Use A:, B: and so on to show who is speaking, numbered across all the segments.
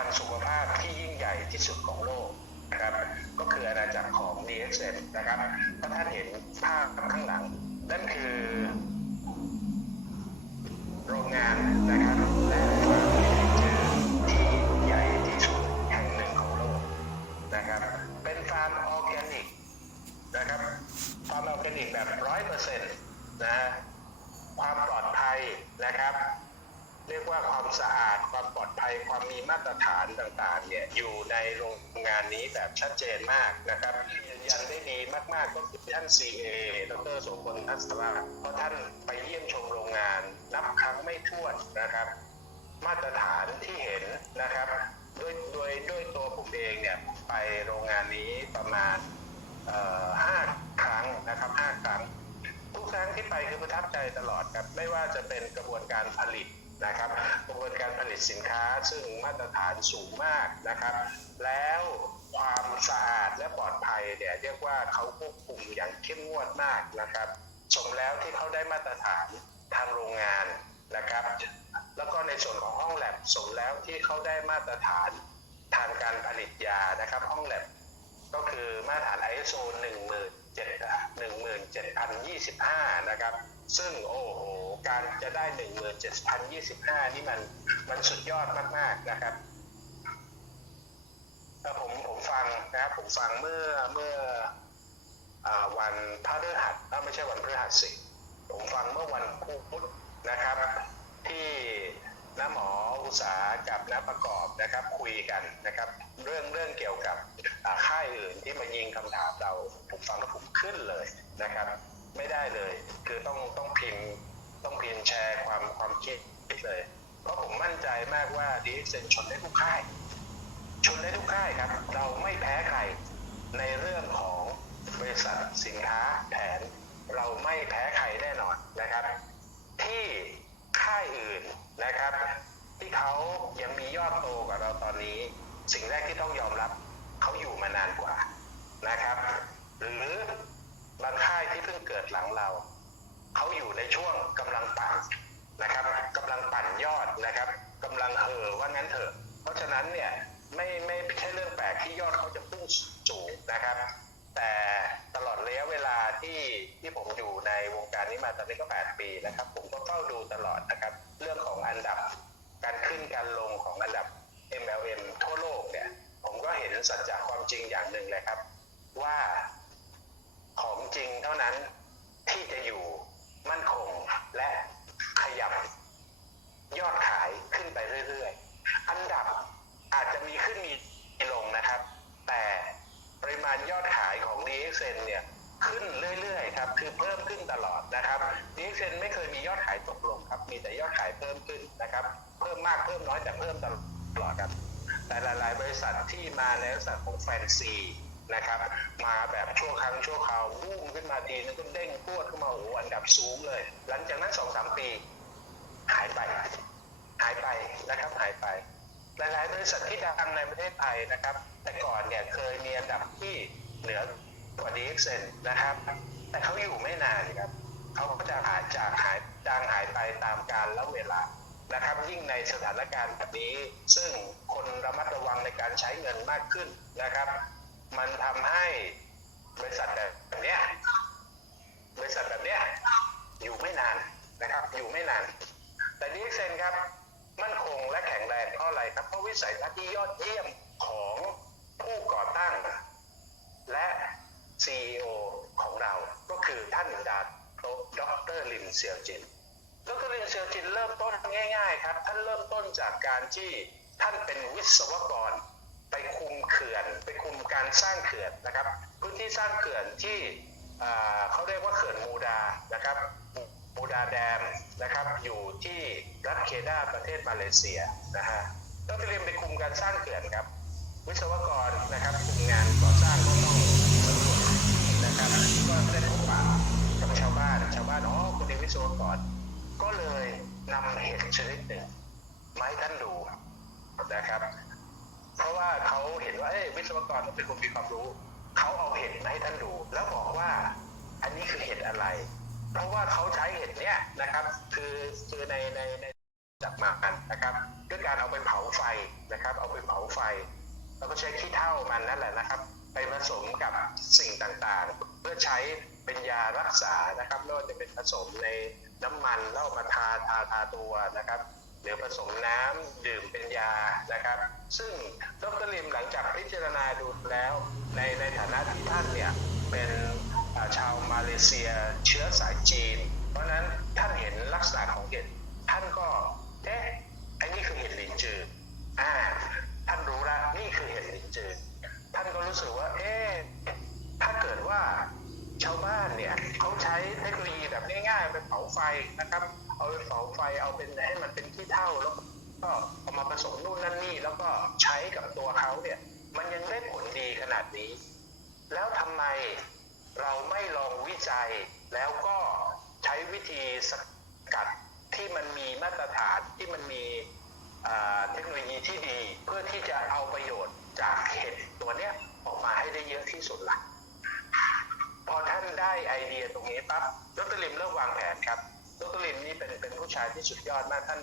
A: างสุขภาพที่ยิ่งใหญ่ที่สุดของโลกนะครับ ก็คืออาณาจักรของ DXN นะครับ ถ้าท่านเห็นภาพข้างหลัง นั่นคือ โรงงานนะครับและฟาร์มเจอที่ใหญ่ที่สุดแห่งหนึ่งของโลกนะครับ เป็นฟาร์มออร์แกนิกนะครับฟาร์มออร์แกนิกแบบร้อยเปอร์เซ็นต์นะฮะความปลอดภัยนะครับ เรียกว่าความสะอาดความปลอดภัยความมีมาตรฐานต่างๆเนี่ยอยู่ในโรงงานนี้แบบชัดเจนมากนะครับยืนยันได้ดีมากๆก็คือท่าน CA ดรโสพลทัศราเพราะท่านไปเยี่ยมชมโรงงาน นับครั้งไม่ถ้วนนะครับ มาตรฐานที่เห็นนะครับด้วยโดยด้วยตัวผมเองเนี่ยไปโรงงานนี้ประมาณห้าครั้งนะครับห้าครั้งทุกครั้งที่ไปคือประทับใจตลอดครับไม่ว่าจะเป็นกระบวนการผลิต นะครับกระบวนการผลิตสินค้าซึ่งมาตรฐานสูงมากนะครับ แล้วความสะอาดและปลอดภัยเนี่ยเรียกว่าเขาควบคุมอย่างเข้มงวดมากนะครับสมแล้วที่เขาได้มาตรฐานทางโรงงานนะครับ แล้วก็ในส่วนของห้องแลบสมแล้วที่เขาได้มาตรฐานทางการผลิตยานะครับ ห้องแลบก็คือมาตรฐาน ISO 17025 นะครับ ซึ่งโอ้โหการจะได้17025นี่มันมันสุดยอดมาก ๆ นะครับเอ่อผมผมฟังนะครับผมฟังเมื่อเมื่ออวันพฤหัสเอ้าไม่ใช่วันพฤหัสสิผมฟังเมื่อวันพุธนะครับ ที่น้าหมออุตสาหกับน้าประกอบนะครับ คุยกันนะครับ เรื่องเรื่องเกี่ยวกับอ่าค่ายอื่นที่มายิงคำถามเราผมฟังแล้วผมขึ้นเลยนะครับ ไม่ได้เลย คือต้องต้องพิมพ์ต้องพิมพ์แชร์ความความคิดเลย เพราะผมมั่นใจมากว่าดีเซนชนได้ทุกค่าย ชนได้ทุกค่ายครับ เราไม่แพ้ใครในเรื่องของบริษัทสินค้าแผน เราไม่แพ้ใครแน่นอนนะครับ ที่ค่ายอื่นนะครับ ที่เขายังมียอดโตกว่าเราตอนนี้ สิ่งแรกที่ต้องยอมรับเขาอยู่มานานกว่านะครับ หรือ บางค่ายที่เพิ่งเกิดหลังเรา เขาอยู่ในช่วงกำลังปั่นนะครับกำลังปั่นยอดนะครับกำลังเห่อว่างั้นเถอะ เพราะฉะนั้นเนี่ยไม่ไม่ใช่เรื่องแปลกที่ยอดเขาจะพุ่งสูงนะครับ แต่ตลอดระยะเวลาที่ที่ผมอยู่ในวงการนี้มาตอนนี้ก็ 8 ปีนะครับ ผมก็เฝ้าดูตลอดนะครับ เรื่องของอันดับการขึ้นการลงของอันดับ MLM ทั่วโลกเนี่ย ผมก็เห็นสัจจะความจริงอย่างหนึ่งเลยครับ ว่า ของจริงเท่านั้นที่จะอยู่มั่นคงและขยับยอดขายขึ้นไปเรื่อยๆ อันดับอาจจะมีขึ้นมีลงนะครับ แต่ปริมาณยอดขายของ DXN เนี่ยขึ้นเรื่อยๆครับ คือเพิ่มขึ้นตลอดนะครับ DXN ไม่เคยมียอดขายตกลงครับ มีแต่ยอดขายเพิ่มขึ้นนะครับ เพิ่มมากเพิ่มน้อยแต่เพิ่มตลอดครับ แต่หลายๆ บริษัทที่มาในลักษณะของแฟนซี นะครับ มาแบบชั่วครั้งชั่วคราวบูมขึ้นมาทีนึงก็เด้งพวดขึ้นมาโอ้โหอันดับสูงเลย หลังจากนั้นสองสามปี หายไปหายไปนะครับหายไป หลาย ๆ บริษัทที่ดังในประเทศไทยนะครับ แต่ก่อนเนี่ยเคยมีอันดับที่เหนือกว่า DXN นนะครับ แต่เขาอยู่ไม่นานครับเขาก็จะหายจากหายจางหายไปตามกาลและเวลานะครับ ยิ่งในสถานการณ์แบบนี้ ซึ่งคนระมัดระวังในการใช้เงินมากขึ้นนะครับ มันทำให้บริษัทแบบเนี้ยบริษัทแบบเนี้ยอยู่ไม่นานนะครับ อยู่ไม่นาน แต่ดีเซนครับ มั่นคงและแข็งแรงเพราะอะไรครับเพราะวิสัยทัศน์ที่ยอดเยี่ยมของผู้ก่อตั้ง และ CEO ของเราก็คือท่านดาโตดรลินเซียวจินดรลินเซียวจินเริ่มต้นง่าย ๆ ครับ ท่านเริ่มต้นจากการที่ท่านเป็นวิศวกร ไปคุมเขื่อน ไปคุมการสร้างเขื่อนนะครับ พื้นที่สร้างเขื่อนที่เขาเรียกว่าเขื่อนมูดานะครับมูดาแดมนะครับ อยู่ที่รัฐเคดาประเทศมาเลเซียนะฮะดรลินไปคุมการสร้างเขื่อนครับ วิศวกรนะครับคุมงานก่อสร้างก็ต้องสำรวจนะครับก็ได้พบปะกับชาวบ้านชาวบ้านอ๋อคุณเป็นวิศวกรก็เลยนำเห็ดชนิดหนึ่งมาให้ท่านดูนะครับ เพราะว่าเขาเห็นว่าเอ้ยวิศวกรต้องเป็นคนมีความรู้ เขาเอาเห็ดมาให้ท่านดู แล้วบอกว่า อันนี้คือเห็ดอะไร เพราะว่าเขาใช้เห็ดเนี้ยนะครับ คือคือในในในจากหมากันนะครับด้วยการเอาไปเผาไฟนะครับ เอาไปเผาไฟ แล้วก็ใช้ขี้เถ้ามันนั่นแหละนะครับ ไปผสมกับสิ่งต่างๆ เพื่อใช้เป็นยารักษานะครับไม่ว่าจะเป็นผสมในน้ำมันแล้วมาทาทาทาตัวนะครับ หรือผสมน้ำดื่มเป็นยานะครับ ซึ่งดรลิมหลังจากพิจารณาดูแล้ว ในในฐานะที่ท่านเนี่ยเป็นาชาวมาเลเซียเชื้อสายจีน เพราะนั้นท่านเห็นลักษณะของเห็ดท่านก็เอ๊ะไอ้นี่คือเห็ดลินจืออ่าท่านรู้ล้วนี่คือเห็ดลินจือท่านก็รู้สึกว่าเอ๊ะถ้าเกิดว่าชาวบ้านเนี่ยเขาใช้เทคโนโลยีแบบง่ายๆไปเผาไฟนะครับ เอาไปเผาไฟเอาเป็นให้มันเป็นขี้เถ้าแล้วก็เอามาผสมนู่นนั่นนี่แล้วก็ใช้กับตัวเขาเนี่ย มันยังได้ผลดีขนาดนี้ แล้วทำไมเราไม่ลองวิจัยแล้วก็ใช้วิธีสกัดที่มันมีมาตรฐานที่มันมีเทคโนโลยีที่ดีเพื่อที่จะเอาประโยชน์จากเห็ดตัวเนี้ยออกมาให้ได้เยอะที่สุดล่ะพอท่านได้ไอเดียตรงนี้ปั๊บดรลิมเริ่มวางแผนครับ ดรลิมนี่เป็นเป็นผู้ชายที่สุดยอดมากท่าน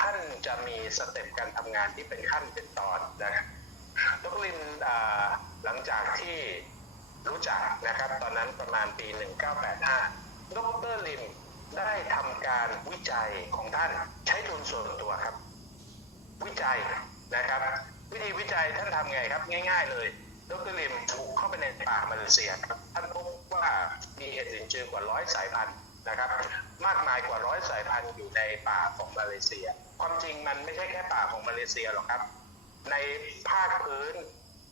A: ท่านจะมีสเต็ปการทำงานที่เป็นขั้นเป็นตอนนะครับดรลิมหลังจากที่รู้จักนะครับ ตอนนั้นประมาณปี 1985 ดรลิมได้ทำการวิจัยของท่านใช้ทุนส่วนตัวครับ วิจัยนะครับ วิธีวิจัยท่านทำไงครับ ง่ายๆเลยดรลิมบุกเข้าไปในป่ามาเลเซียครับท่านพบว่ามีเห็ดลินจือกว่าร้อยสายพันธุ์ นะครับ มากมายกว่าร้อยสายพันธุ์อยู่ในป่าของมาเลเซีย ความจริงมันไม่ใช่แค่ป่าของมาเลเซียหรอกครับ ในภาคพื้น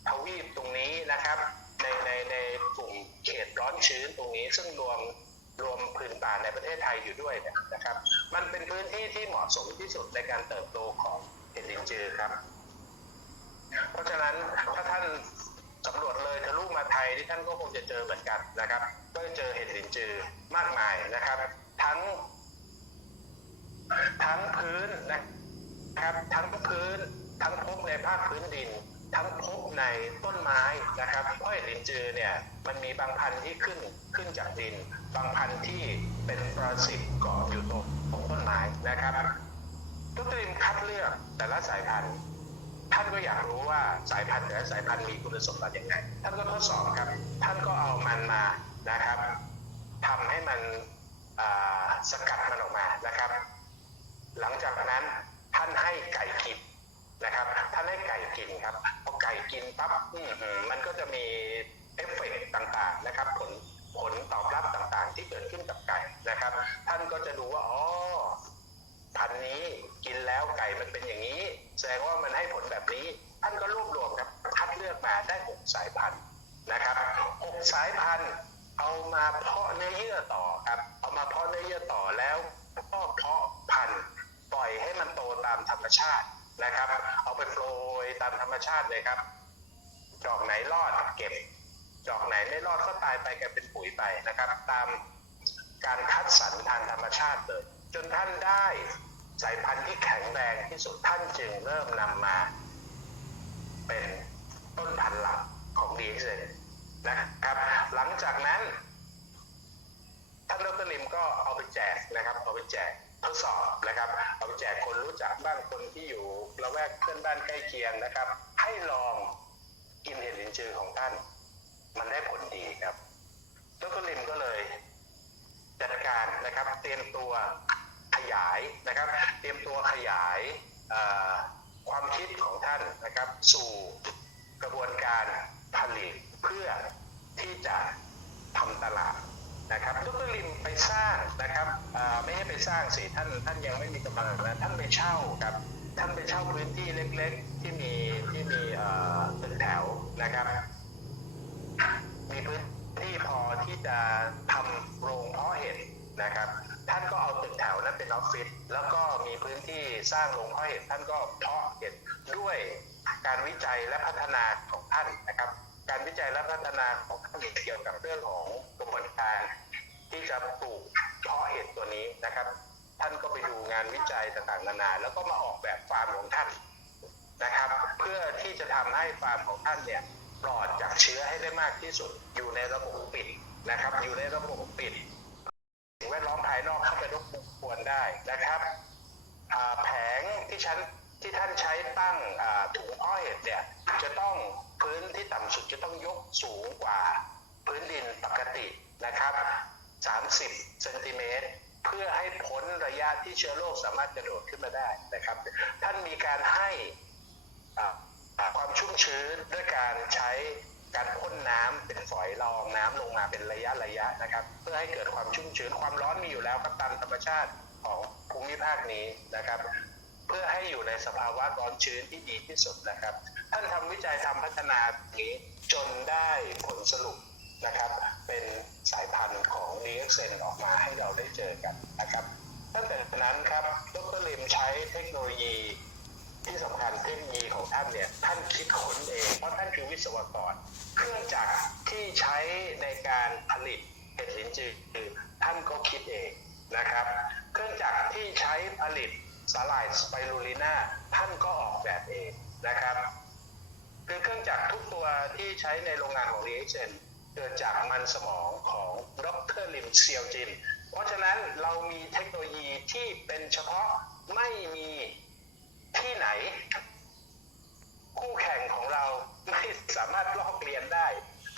A: ทวีปตรงนี้นะครับ ในในในกลุ่มเขตร้อนชื้นตรงนี้ ซึ่งรวมรวมพื้นป่าในประเทศไทยอยู่ด้วยเนี่ยนะครับ มันเป็นพื้นที่ที่เหมาะสมที่สุดในการเติบโตของเห็ดลินจือครับ เพราะฉะนั้นถ้าท่าน สำรวจเลยทะลุมาไทยที่ท่านก็คงจะเจอเหมือนกันนะครับ ก็จะเจอเห็ดลินจือมากมายนะครับ ทั้ง ทั้งพื้นนะครับ ทั้งพื้น ทั้งพบในภาคพื้นดิน ทั้งพบในต้นไม้นะครับเพราะเห็ดลินจือเนี่ยมันมีบางพันธุ์ที่ขึ้นขึ้นจากดิน บางพันธุ์ที่เป็นปรสิตเกาะอยู่ตรงของต้นไม้นะครับทุกทีมคัดเลือกแต่ละสายพันธุ์ ท่านก็อยากรู้ว่าสายพันธุ์แต่ละสายพันธุ์มีคุณสมบัติยังไง ท่านก็ทดสอบครับ ท่านก็เอามันมานะครับทำให้มันสกัดมันออกมานะครับ หลังจากนั้นท่านให้ไก่กินนะครับ ท่านให้ไก่กินครับพอไก่กินปั๊บมันก็จะมีเอฟเฟกต์ต่างๆนะครับ ผลผลตอบรับต่างๆ ที่เกิดขึ้นกับไก่นะครับ ท่านก็จะดูว่าอ๋อพันธุ์นี้กินแล้วไก่มันเป็นอย่างนี้ แสดงว่ามันให้ผลแบบนี้ ท่านก็รวบรวมครับคัดเลือกมาได้หกสายพันธุ์นะครับหกสายพันธุ์เอามาเพาะเนื้อเยื่อต่อครับ เอามาเพาะเนื้อเยื่อต่อแล้วก็เพาะพันธุ์ปล่อยให้มันโตตามธรรมชาตินะครับ เอาไปโปรยตามธรรมชาติเลยครับดอกไหนรอดเก็บดอกไหนไม่รอดก็ตายไปกลายเป็นปุ๋ยไปนะครับ ตามการคัดสรรทางธรรมชาติเลย จนท่านได้ สายพันธุ์ที่แข็งแรงที่สุดท่านจึงเริ่มนำมาเป็นต้นพันธุ์หลักของดีเนนะครับ หลังจากนั้นท่านดรลิมก็เอาไปแจกนะครับ เอาไปแจกทดสอบนะครับ เอาไปแจกคนรู้จักบ้างคนที่อยู่ละแวกเพื่อนบ้านใกล้เคียงนะครับ ให้ลองกินเห็ดลินจือของท่าน มันได้ผลดีครับดรลิมก็เลย จัดการนะครับเตรียมตัว ยายนะครับ เตรียมตัวขยายความคิดของท่านนะครับ สู่กระบวนการผลิตเพื่อที่จะทำตลาดนะครับดรลิมไปสร้างนะครับไม่ให้ไปสร้างสิท่านท่านยังไม่มีกำลังนะท่านไปเช่าครับท่านไปเช่าพื้นที่เล็ก ๆ ที่มีที่มีตึกแถวนะครับ มีพื้นที่พอที่จะทำโรงเพาะเห็ดนะครับ ท่านก็เอาตึกแถวนั้นเป็นออฟฟิศแล้วก็มีพื้นที่สร้างโรงพาะเห็ดท่านก็เพาะเห็ดด้วยการวิจัยและพัฒนาของท่านนะครับ การวิจัยและพัฒนาของท่านเกี่ยวกับเรื่องของกระบวนการที่จะปลูกเพาะเห็ดตัวนี้นะครับ ท่านก็ไปดูงานวิจัยต่างๆนานา แล้วก็มาออกแบบฟาร์มของท่านนะครับ เพื่อที่จะทำให้ฟาร์มของท่านเนี่ยปลอดจากเชื้อให้ได้มากที่สุดอยู่ในระบบปิดนะครับ อยู่ในระบบปิด แวดล้อมภายนอกเข้าไปรบกวนได้นะครับแผงที่ชั้นที่ท่านใช้ตั้งถุงเพาะเห็ดเนี่ยจะต้องพื้นที่ต่ำสุดจะต้องยกสูงกว่า พื้นดินปกตินะครับ 30เซนติเมตรเพื่อให้พ้นระยะที่เชื้อโรคสามารถกระโดดขึ้นมาได้นะครับ ท่านมีการให้ความชุ่มชื้นด้วยการใช้ การพ่นน้ำเป็นฝอยละองน้ำลงมาเป็นระยะระยะนะครับ เพื่อให้เกิดความชุ่มชื้นความร้อนมีอยู่แล้วครับตามธรรมชาติของภูมิภาคนี้นะครับ เพื่อให้อยู่ในสภาวะร้อนชื้นที่ดีที่สุดนะครับ ท่านทำวิจัยทำพัฒนาอย่างนี้จนได้ผลสรุปนะครับ เป็นสายพันธุ์ของ d x n ออกมาให้เราได้เจอกันนะครับตั้งแต่นั้นครับดรลิมใช้เทคโนโลยี ที่สำคัญเทคโนโลยีของท่านเนี่ยท่านคิดค้นเองเพราะท่านคือวิศวกรเครื่องจักรที่ใช้ในการผลิตเห็ดลิ้นจือท่านก็คิดเองนะครับ เครื่องจักรที่ใช้ผลิตสาหร่ายสไปรูลิน่าท่านก็ออกแบบเองนะครับคือเครื่องจักรทุกตัวที่ใช้ในโรงงานของ reaction เกิดจากมันสมองของดรลิมเซียวจิน เพราะฉะนั้นเรามีเทคโนโลยีที่เป็นเฉพาะไม่มี ที่ไหน คู่แข่งของเราไม่สามารถลอกเรียนได้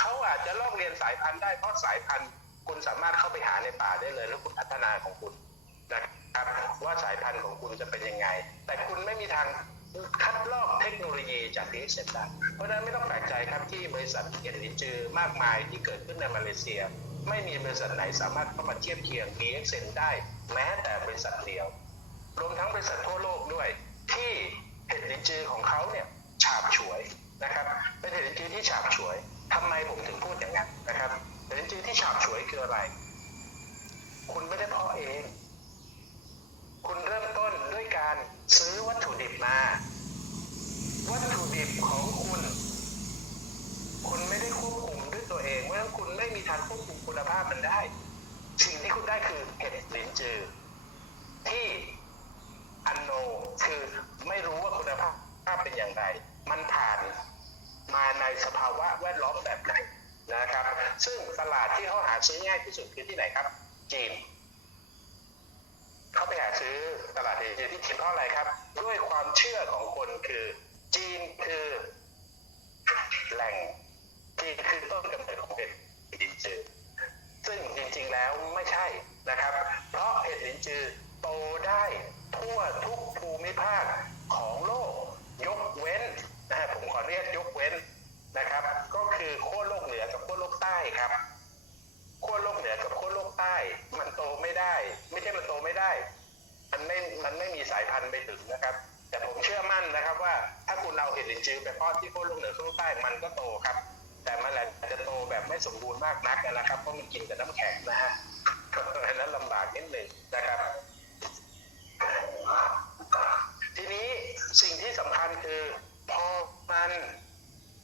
A: เขาอาจจะลอกเรียนสายพันธุ์ได้เพราะสายพันธุ์ คุณสามารถเข้าไปหาในป่าได้เลย แล้วคุณพัฒนาของคุณนะครับว่าสายพันธุ์ของคุณจะเป็นยังไง แต่คุณไม่มีทางคัดลอกเทคโนโลยีจากนี้เสร็จได้เพราะฉะนั้นไม่ต้องแปลกใจครับที่บริษัทเกียรติจือมากมายที่เกิดขึ้นในมาเลเซีย ไม่มีบริษัทไหนสามารถเข้ามาเทียบเคียง DXN ได้ แม้แต่บริษัทเดียว รวมทั้งบริษัททั่วโลกด้วย ที่เห็ดลินจือของเขาเนี่ยฉาบฉวยนะครับ เป็นเห็ดลินจือที่ฉาบฉวยทำไมผมถึงพูดอย่างนั้นนะครับเห็ดลินจือที่ฉาบฉวยคืออะไร คุณไม่ได้เพาะเอง คุณเริ่มต้นด้วยการซื้อวัตถุดิบมา วัตถุดิบของคุณ คุณไม่ได้ควบคุมด้วยตัวเองเพราะฉะนั้นคุณไม่มีทางควบคุมคุณภาพมันได้ สิ่งที่คุณได้คือเห็ดลินจือที่ ไม่รู้ว่าคุณภาพเป็นอย่างไร มันผ่านมาในสภาวะแวดล้อมแบบไหนนะครับ ซึ่งตลาดที่เขาหาซื้อง่ายที่สุดคือที่ไหนครับ จีนเขาไปหาซื้อตลาดเอเชียที่จีนเพราะอะไรครับ ด้วยความเชื่อของคนคือ จีนคือแหล่งจีนคือต้นกำเนิดของเห็ดลินจือ ซึ่งจริงๆแล้วไม่ใช่นะครับ เพราะเห็ดลินจือโตได้ ทั่วทุกภูมิภาคของโลก ยกเว้นนะฮะผมขอเรียกยกเว้นนะครับ ก็คือขั้วโลกเหนือกับขั้วโลกใต้ครับขั้วโลกเหนือกับขั้วโลกใต้ มันโตไม่ได้ ไม่ใช่มันโตไม่ได้ มันไม่มันไม่มีสายพันธุ์ไปถึงนะครับ แต่ผมเชื่อมั่นนะครับว่าถ้าคุณเอาเห็ดลินจือไปเพาะที่ขั้วโลกเหนือขั้วโลกใต้มันก็โตครับ แต่มันอาจจะโตแบบไม่สมบูรณ์มากนักนะครับเพราะมันกินแต่น้ำแข็งนะฮะอันนั้นลำบากนิดหนึ่งนะครับ ทีนี้ สิ่งที่สำคัญคือ พอมัน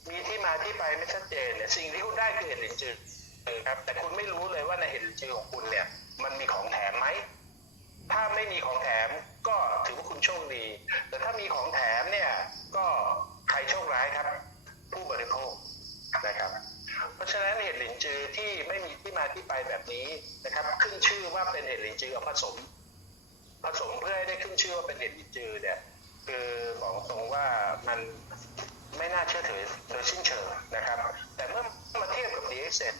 A: มีที่มาที่ไปไม่ชัดเจนเนี่ยสิ่งที่คุณได้คือเห็ดลินจือครับ แต่คุณไม่รู้เลยว่าในเห็ดลินจือของคุณเนี่ย มันมีของแถมไหมถ้าไม่มีของแถมก็ถือว่าคุณโชคดี แต่ถ้ามีของแถมเนี่ยก็ใครโชคร้ายครับ ผู้บริโภคนะครับ เพราะฉะนั้นเห็ดหลินจือที่ไม่มีที่มาที่ไปแบบนี้นะครับ ขึ้นชื่อว่าเป็นเห็ดหลินจือผสม ผสมเพื่อให้ได้ขึ้นชื่อว่าเป็นเห็ดหลินจือเนี่ย คือบอกตรงว่ามันไม่น่าเชื่อถือโดยสิ้นเชิงนะครับ แต่เมื่อมาเทียบกับ DXN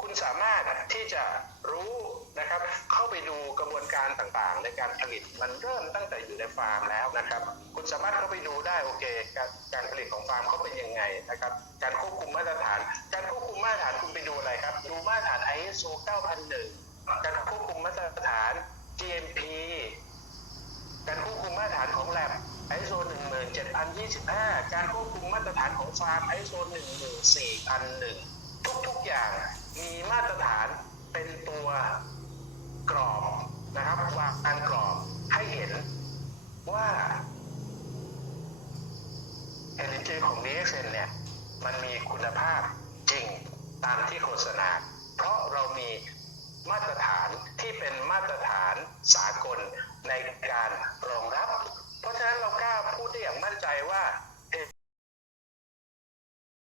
A: คุณสามารถที่จะรู้นะครับ เข้าไปดูกระบวนการต่างๆ ในการผลิตมันเริ่มตั้งแต่อยู่ในฟาร์มแล้วนะครับ คุณสามารถเข้าไปดูได้โอเค การการผลิตของฟาร์มเขาเป็นยังไงนะครับ การควบคุมมาตรฐาน การควบคุมมาตรฐานคุณไปดูอะไรครับ ดูมาตรฐาน ISO 9001 การควบคุมมาตรฐาน GMP การควบคุมมาตรฐานของ lab ISO 17025 การควบคุมมาตรฐานของฟาร์ม ISO 114,001 ทุกๆ